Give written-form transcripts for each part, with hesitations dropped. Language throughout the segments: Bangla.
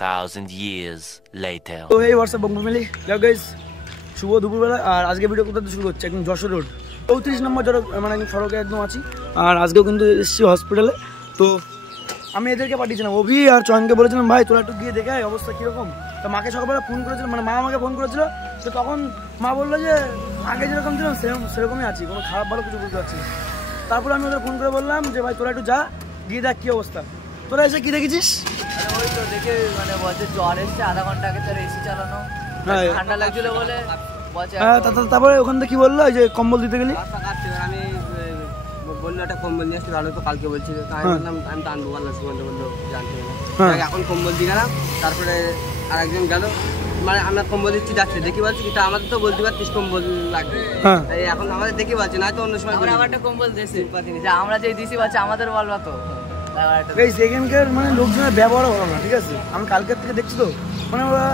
2000 years later. তো এই হোয়াটসঅ্যাপ বং ফ্যামিলি, গাইস শুভ দুপুরবেলা। আর আজকে ভিডিও কোথা থেকে শুরু হচ্ছে, একদম যশোর রোড 34 নম্বর মানে সড়কে একদম আছি। আর আজকেও কিন্তু এসেছি হসপিটালে। তো আমি এদেরকে পাঠিয়েছিলাম, অভি আর চয়নকে বলেছিলাম ভাই তোরা একটু গিয়ে দেখে অবস্থা কীরকম। তো মাকে সকালবেলা ফোন করেছিল, মানে মা আমাকে ফোন করেছিল। তো তখন মা বললো যে আগে যেরকম ছিলাম সেরকমই আছি, কোনো খারাপ ভালো কিছু বুঝতে পারছি না। তারপরে আমি ওদের ফোন করে বললাম যে ভাই তোরা একটু যা, গিয়ে দেখ কী অবস্থা। তোরা এসে কী দেখেছিস? ওই তো দেখে মানে বলছে জ্বর এসছে, আধা ঘন্টা আগে তোর এসি চালানো, ঠান্ডা লাগছিল বলে। হ্যাঁ, তারপরে ওখান থেকে কি বললো যে কম্বল দিতে গেলি? আমি বললো একটা কম্বল নিয়ে আসতে, ভালো তো কালকে বলছিল। আমি বললাম আমি তো আনবো, বললাম বললো জানতে হবে, এখন কম্বল দিয়ে গেলাম। তারপরে আর একজন গেল, মানে আমরা কম্বল দিচ্ছি যাচ্ছে, দেখি বলছি কিন্তু আমাদের তো বলতে পারছিস কম্বল লাগবে, তাই এখন আমাদের দেখি পাচ্ছি না, তো অন্য সময় আবার একটা কম্বল দিয়েছি, আমরা যে দিছি পাচ্ছি আমাদের বলবা তো। এখানকার মানে লোকজনের ব্যবহারও ভালো না, ঠিক আছে? আমি কালকের থেকে দেখছি তো, মানে ওরা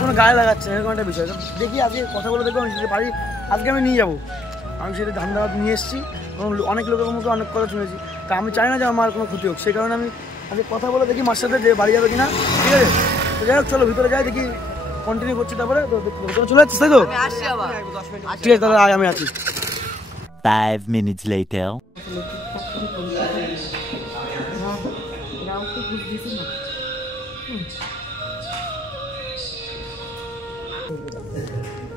কোনো গায়ে লাগাচ্ছে না, এরকম একটা বিষয়। দেখি আজকে কথা বলে দেখবো, আমি বাড়ি আজকে আমি নিয়ে যাবো। আমি সেটা ধান্দা নিয়ে এসেছি, অনেক লোকের মুখে অনেক কথা শুনেছি। তা আমি চাই না যে আমার কোনো ক্ষতি হোক, সেই কারণে আমি আজকে কথা বলে দেখি মার সাথে যে বাড়ি যাবে কিনা, ঠিক আছে? তো যাই হোক, চলো ভিতরে যাই, দেখি কন্টিনিউ করছি। তারপরে তো চলে যাচ্ছিস তাই তো? ঠিক আছে, তাহলে আমি আছি। 5 minutes later.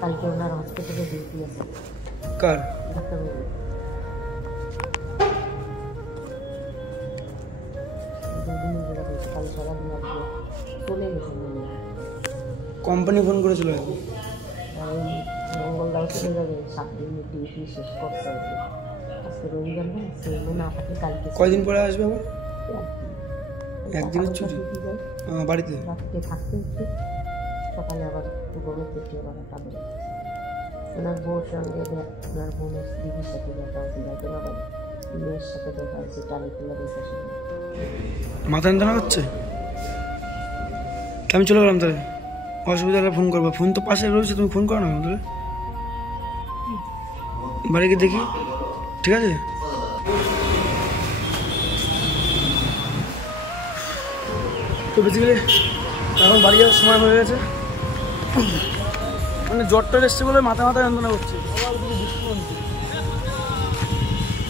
কালকে ওনার হসপিটালে ডিউটি আছে। কার? কাল সারাদিন আজকে চলে গেছে। কোম্পানি ফোন করেছিল মঙ্গলবার চলে যাবে, 7 দিনের ডিউটি শেষ করতে হবে। আজকে রবিবার না, সেই না থাকলে কালকে। কয়দিন পরে আসবে আবার? একদিনের ছুটি বাড়িতে রাত্রে থাকতে হচ্ছে, সকালে আবার গরমের থেকে আবার কাঁদে। ওনার বউর সঙ্গে ওনার বোনের দিদির সাথে দেখা হচ্ছে, যাইতে না পারে, মেয়ের সাথে দেখা হচ্ছে, চারিখোলা দেখার সাথে। মাথা যন্ত্রণা হচ্ছে? আমি চলে গেলাম তাহলে, অসুবিধা হলে ফোন করবো। ফোন তো পাশে রয়েছে, তুমি ফোন করো না তাহলে, বাড়ি গিয়ে দেখি, ঠিক আছে? তো বেসিক্যালি এখন বাড়ি যাওয়ার সময় হয়ে গেছে, মানে জ্বরটা এসছে বলে মাথা যন্ত্রণা করছে।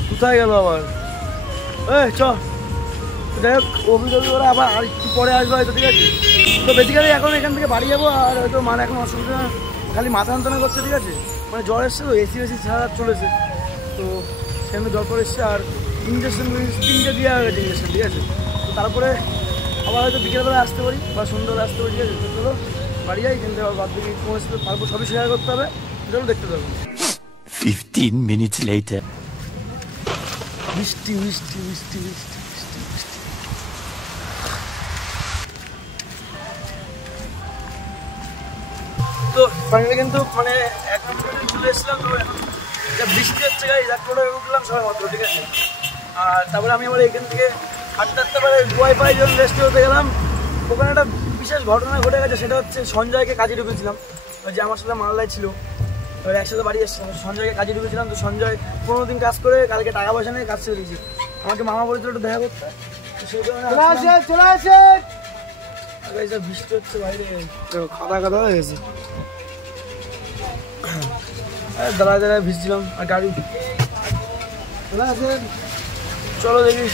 কোথায় গেল আবার? এই চ, যাই হোক, অভিযোগ ওরা আবার আর একটু পরে আসবে হয়তো, ঠিক আছে? তো বেসিক্যালি এখন এখান থেকে বাড়ি যাবো। আর হয়তো মানে এখন অসুবিধা, খালি মাথা যন্ত্রণা করছে, ঠিক আছে? মানে জ্বর এসছে তো, এসি ছাড়া চলেছে, তো সেখানে জ্বর পরে এসছে। আর ইঞ্জেকশন 3টে দেওয়া হয়ে গেছে ইঞ্জেকশন, ঠিক আছে? তো তারপরে আবার হয়তো বিকেলবেলা আসতে পারি বা সন্ধ্যাবেলা আসতে পারি, ঠিক আছে? তো চলো বাড়ি যাই, কিন্তু বাদ দিকে পৌঁছতে পারবো, সবই শেয়ার করতে হবে, চলো দেখতে পাবো। 15 minutes later. বৃষ্টি বৃষ্টি বৃষ্টি বৃষ্টি বৃষ্টি বৃষ্টি। তো ফাইনালি কিন্তু মানে 1 নম্বরে চলে এসেছিলাম। তো এখন যা বৃষ্টি হচ্ছে গাড়ি যাত্রা উঠলাম সবাই মাত্র, ঠিক আছে? আর তারপরে আমি আবার এখান থেকে হাঁটতে পারে ওয়াইফাই যখন রেস্টে হতে গেলাম, ওখানে একটা বিশেষ ঘটনা ঘটে গেছে। সেটা হচ্ছে সঞ্জয়কে কাজে ঢুকেছিলাম, যে আমার সাথে মালদায় ছিল, এবার একসাথে বাড়ি এসেছিলাম। সঞ্জয়কে কাজে ঢুকেছিলাম, তো সঞ্জয় 15 দিন কাজ করে কালকে টাকা পয়সা নিয়ে কাজ ছেড়ে দিয়েছি। আমাকে মামা বলেছিল একটু দেখা করতে, সেই কারণে চলে আসে। বৃষ্টি হচ্ছে বাইরে, কাদা হয়ে গেছে, দাঁড়ায় দাঁড়ায় ভিজছিলাম। আর গাড়ি চলে আসে, চলো দেখি।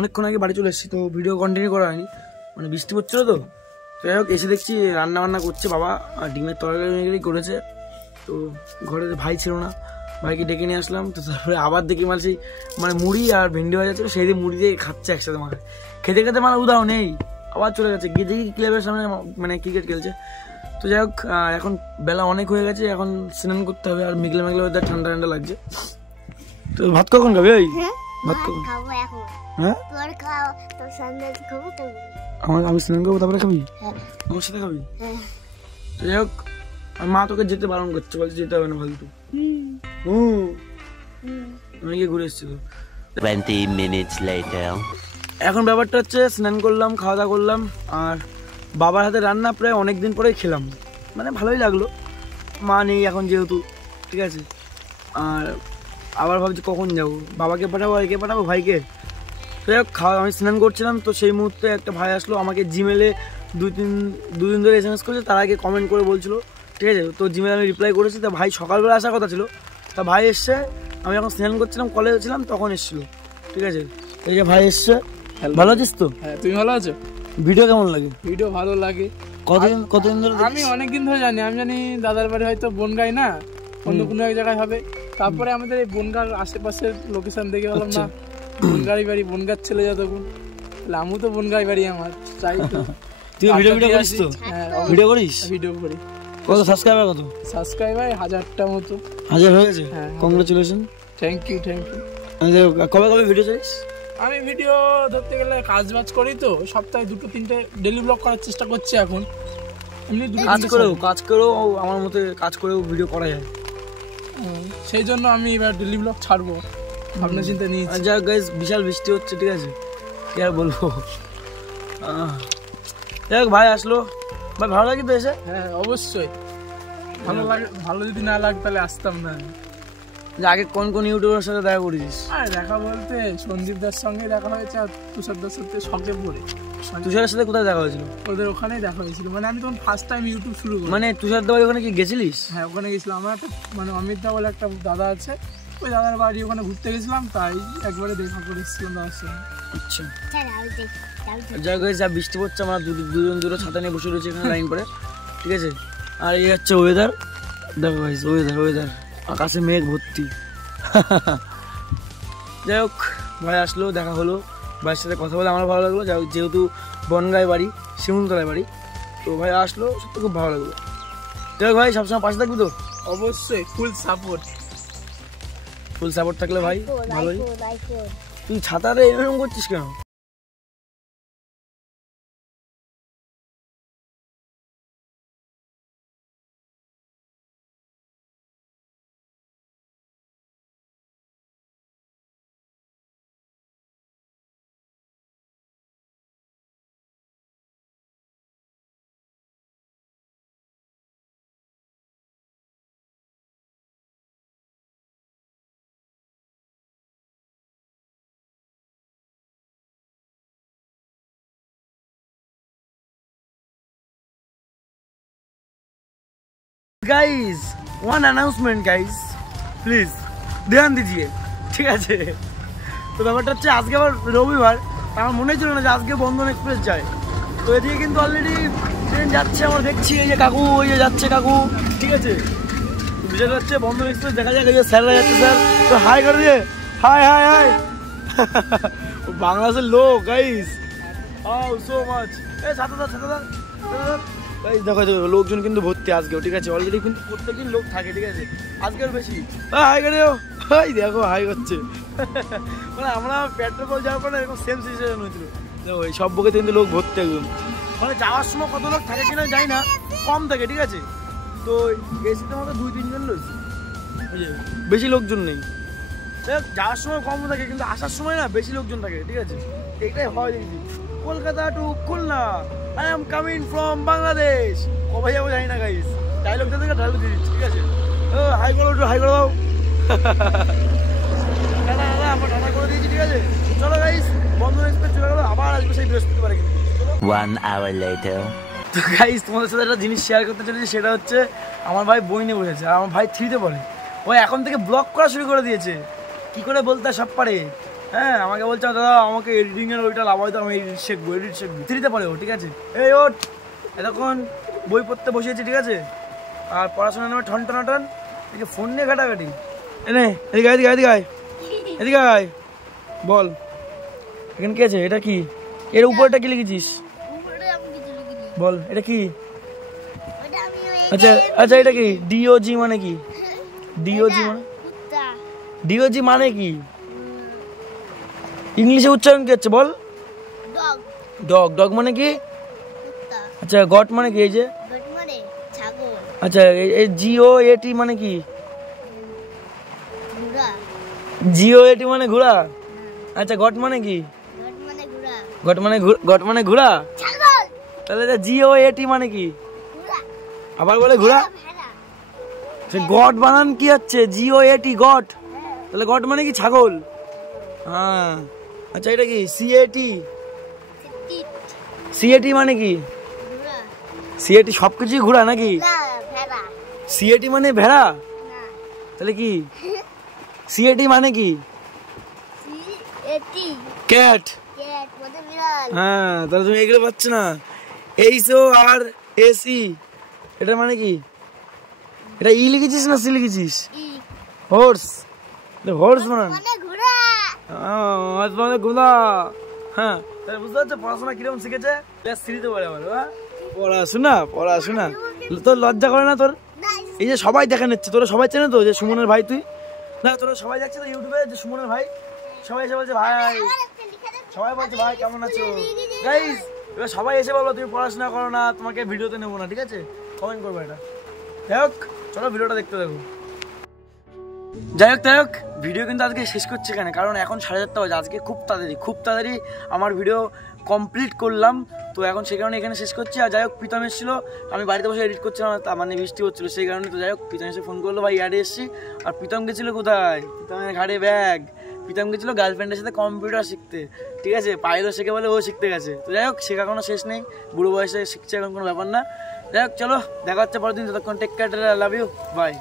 অনেকক্ষণ আগে বাড়ি চলে এসেছি, তো ভিডিও কন্টিনিউ করা হয়নি, মানে বৃষ্টি পড়ছিল তো। যাই হোক, এসে দেখছি রান্না বান্না করছে বাবা, আর ডিমের তরকারি করেছে। তো ঘরে ভাই ছিল না, ভাইকে ডেকে নিয়ে আসলাম। তো তারপরে আবার দেখি মারছি, মানে মুড়ি আর ভেন্ডি ভাজা ছিল, সেই দিয়ে মুড়ি দিয়ে খাচ্ছে একসাথে। মানে খেতে খেতে মানে উদাও নেই, আবার চলে গেছে গিয়ে দেখি ক্লাবের সামনে মানে ক্রিকেট খেলছে। তো যাই হোক, এখন বেলা অনেক হয়ে গেছে, এখন স্নান করতে হবে। আর মেঘলা মেঘলা ওয়েদার, ঠান্ডা ঠান্ডা লাগছে। তো ভাত কখন খাবে? ওই ভাত কখন? হ্যাঁ, আমি স্নান করবো তারপরে খাবি? আমার সাথে খাবি? যাই হোক, মা তোকে যেতে বারণ করছে, বলছে যেতে হবে না ফালতু। আমি গিয়ে ঘুরে এসেছিল। 20 minutes later. এখন ব্যাপারটা হচ্ছে স্নান করলাম, খাওয়া দাওয়া করলাম, আর বাবার হাতে রান্না প্রায় অনেক দিন পরেই খেলাম, মানে ভালোই লাগলো। মা নেই এখন যেহেতু, ঠিক আছে। আর আবার ভাবছি কখন যাবো, বাবাকে পাঠাবো, একে পাঠাবো, ভাইকে। তো খাওয়া, আমি স্নান করছিলাম, তো সেই মুহূর্তে একটা ভাই আসলো, আমাকে জিমেলে দুদিন ধরে SMS করেছে, তার আগে কমেন্ট করে বলছিল, ঠিক আছে। তো জিমেলে আমি রিপ্লাই করেছি। তা ভাই সকালবেলা আসার কথা ছিল, তা ভাই এসছে, আমি যখন স্নান করছিলাম, কলেজে ছিলাম, তখন এসেছিলো, ঠিক আছে। এই যে ভাই এসছে। ভালো আছিস তো? হ্যাঁ, তুমি ভালো আছো? ভিডিও কেমন লাগে? ভিডিও ভালো লাগে। কতদিন ধরে? আমি অনেকদিন ধরে জানি, আমি জানি দাদার বাড়ি হয়তো বনগাঁই না, অন্য কোনো এক জায়গায় হবে। তারপরে আমাদের এই বনগাঁর আশেপাশের লোকেশন দেখে বললাম না, বনগাঁই বাড়ি, বনগাঁর ছেলে যতক্ষণ, তাহলে আমিও তো বনগাঁই বাড়ি আমার, চাই তো। তুই ভিডিও করিস তো? হ্যাঁ, ভিডিও করিস? ভিডিও করি। কত সাবস্ক্রাইবার? কত সাবস্ক্রাইবার? 1000টা মতো। 1000 হয়ে গেছে? হ্যাঁ, কংগ্রাচুলেশন। Thank you. কবে ভিডিও চালিস? আমি ভিডিও ধরতে গেলে কাজ বাজ করি, তো সপ্তাহে 2-3টে ডেলি ব্লগ করার চেষ্টা করছি এখন। কাজ করেও আমার মতে কাজ করেও ভিডিও করা যায়, সেই জন্য আমি এবার ডেলি ব্লগ ছাড়বো ভাবনা চিন্তা নিয়েছি। যা গাইস, বিশাল বৃষ্টি হচ্ছে, ঠিক আছে, কি আর বলবো। দেখ ভাই আসলো, ভাই ভালো লাগে তো এসে? হ্যাঁ, অবশ্যই ভালো লাগে। ভালো যদি না লাগে তাহলে আসতাম না। আগে কোন কোন ইউটিউবের সাথে দেখা করেছিস? আর দেখা বলতে সন্দীপ দার সঙ্গে দেখা হয়েছে, আর তুষার দার সাথে শখে পড়ে। তুষারের সাথে কোথায় দেখা হয়েছিল? ওদের ওখানেই দেখা হয়েছিল, মানে আমি তখন ফার্স্ট টাইম ইউটিউব শুরু করি। মানে তুষার দাবার ওখানে কি গেছিলিস? হ্যাঁ, ওখানে গেছিলাম। আমার একটা মানে অমিত দা বলে একটা দাদা আছে, ওই দাদার বাড়ি ওখানে ঘুরতে গেছিলাম, তাই একবারে দেখা করে এসেছিলাম দাদার সঙ্গে। আচ্ছা, যাই হোক যা বৃষ্টি পড়ছে, আমরা দুজন দুটো ছাতা নিয়ে বসে রয়েছে এখানে লাইন করে, ঠিক আছে। আর এই হচ্ছে ওয়েদার, দেখো গাইস, ওয়েদার আকাশে মেঘ ভর্তি। যাই হোক ভাই আসলো, দেখা হলো, ভাইয়ের সাথে কথা বলে আমার ভালো লাগলো। যাই হোক, যেহেতু বনগাঁয় বাড়ি, শিমুলতলায় বাড়ি, তো ভাই আসলো, সত্যি খুব ভালো লাগলো। যাই হোক ভাই, সবসময় পাশে থাকবি তো? অবশ্যই, ফুল সাপোর্ট থাকলে ভাই ভালোই। তুই ছাতারে এরকম করছিস কেন? Guys, one announcement guys, please ধ্যান দিজিয়ে, ঠিক আছে। তো ব্যাপারটা হচ্ছে, আজকে আবার রবিবার, আমার মনে ছিল না যে আজকে বন্ধন এক্সপ্রেস যায়। তো এদিকে কিন্তু অলরেডি ট্রেন যাচ্ছে, আমরা দেখছি, এই যে কাকু, ওই যে যাচ্ছে কাকু, ঠিক আছে। বিষয়টা হচ্ছে বন্ধন এক্সপ্রেস, দেখা যাক, এই যে স্যাররা যাচ্ছে, স্যার তো হাই করে দিয়ে, হাই হাই হাই। বাংলাদেশের লোক গাইজ, সো মাচ। এই দেখো লোকজন কিন্তু ভর্তি আজকেও, ঠিক আছে। অলরেডি কিন্তু প্রত্যেকদিন লোক থাকে, ঠিক আছে, আজকের বেশি। হাই করে দেখো, হাই করছে। মানে আমরা পেট্রোল যাওয়ার পরে এরকম সেম সিচুয়েশন হয়েছিল, দেখো এই সব বকে কিন্তু লোক ভর্তি একদম। মানে যাওয়ার সময় কত লোক থাকে কিনা যাই না, কম থাকে, ঠিক আছে। তো এসিতে মতো 2-3 জন রয়েছে, বেশি লোকজন নেই। যাওয়ার সময় কম থাকে, কিন্তু আসার সময় না বেশি লোকজন থাকে, ঠিক আছে। এইটাই হয় দেখছি। Kolkata to Khulna, I am coming from Bangladesh. কবে যাবো জানি না গাইস, ডায়লগটা থেকে ডায়লগ দিয়ে দিচ্ছি, ঠিক আছে। হাই করো, একটু হাই করে দাও। আমরা টাটা করে দিয়েছি, ঠিক আছে। চলো গাইস, বন্ধন এক্সপ্রেস চলে গেলো, আবার আসবে সেই বৃহস্পতিবার কিন্তু। 1 hour later. তো গাইস, তোমাদের সাথে একটা জিনিস শেয়ার করতে চলেছি, সেটা হচ্ছে আমার ভাই বই নিয়ে বসেছে, আর আমার ভাই 3তে পড়ে। ও এখন থেকে ব্লগ করা শুরু করে দিয়েছে, কি করে বলতে সব পারে। হ্যাঁ, আমাকে বলছে দাদা আমাকে এডিটিং এর ওইটা লাভাই, তো আমি এডিট শিখবো। 3তে পড়ে ও, ঠিক আছে। এই ওঠ, এতক্ষণ বই পড়তে বসিয়েছি, ঠিক আছে। আর পড়াশোনা নেবে ঠন টনাটন, এদিকে ফোন নিয়ে ঘাটাঘাটি। এনে এদিকে এদিকে আয়, বল এখানে কি আছে? এটা কি? এর উপরটা কি লিখেছিস বল, এটা কি? আচ্ছা আচ্ছা, এটা কি? ডিওজি মানে কি? ডিওজি মানে কি? ইংলিশে উচ্চারণ কি হচ্ছে বল? ডগ মানে কি? আচ্ছা, গট মানে কি? এই যে আচ্ছা, এই GOAT মানে কি? GOAT মানে ঘোড়া? আচ্ছা গট মানে কি? গট মানে ঘোড়া। তাহলে GOAT মানে কি? আবার বলে ঘোড়া। গট বানান কি হচ্ছে? GOAT goat. তাহলে গট মানে কি? ছাগল। হ্যাঁ আচ্ছা এটা কি? CAT মানে কি? CAT সবকিছুই ঘোড়া নাকি? CAT মানে ভেড়া? তাহলে কি? CAT মানে কি? ক্যাট। হ্যাঁ তাহলে তুমি এগুলো পাচ্ছ না। HORSE এটা মানে কি? এটা ই লিখেছিস না সি লিখেছিস? হোর্স। হোর্স মানে ঘোড়া। হ্যাঁ তাহলে বুঝতে পারছো পড়াশোনা কিরকম শিখেছে? সিঁড়িতে পারে আমার পড়াশোনা তোর লজ্জা করে না তোর? এই যে সবাই দেখা নিচ্ছে, তোরা সবাই চেনে তো যে সুমনের ভাই তুই? না তোরা সবাই দেখছে তো ইউটিউবে যে সুমনের ভাই, সবাই এসে বলছে ভাই, সবাই বলছে ভাই কেমন আছো গাইস। এবার সবাই এসে বলো তুমি পড়াশোনা করো না, তোমাকে ভিডিওতে নেবো না, ঠিক আছে? কমেন্ট করবো এটা। যাই হোক চলো ভিডিওটা দেখতে দেখো। যাই হোক ভিডিও কিন্তু আজকে শেষ করছে এখানে, কারণ এখন 4:30 বাজে। আজকে খুব তাড়াতাড়ি আমার ভিডিও কমপ্লিট করলাম, তো এখন সেই কারণে এখানে শেষ করছি। আর যাই হোক প্রীতম এসেছিলো, আমি বাড়িতে বসে এডিট করছিলাম, তার মানে বৃষ্টি হচ্ছিলো সেই কারণে। তো যাই হোক প্রীতম এসে ফোন করলো ভাই ইয়ার্ডে এসেছি। আর প্রীতম গেছিলো কোথায়? প্রীতমের ঘাড়ে ব্যাগ। প্রীতম গেছিলো গার্লফ্রেন্ডের সাথে কম্পিউটার শিখতে, ঠিক আছে? পাইলও শিখে বলে ও শিখতে গেছে। তো যাই হোক শেখা কোনো শেষ নেই, বুড়ো বয়সে শিখছে এখন কোনো ব্যাপার না। যাই হোক চলো দেখা হচ্ছে পরের দিন, ততক্ষণ take care, love you, by.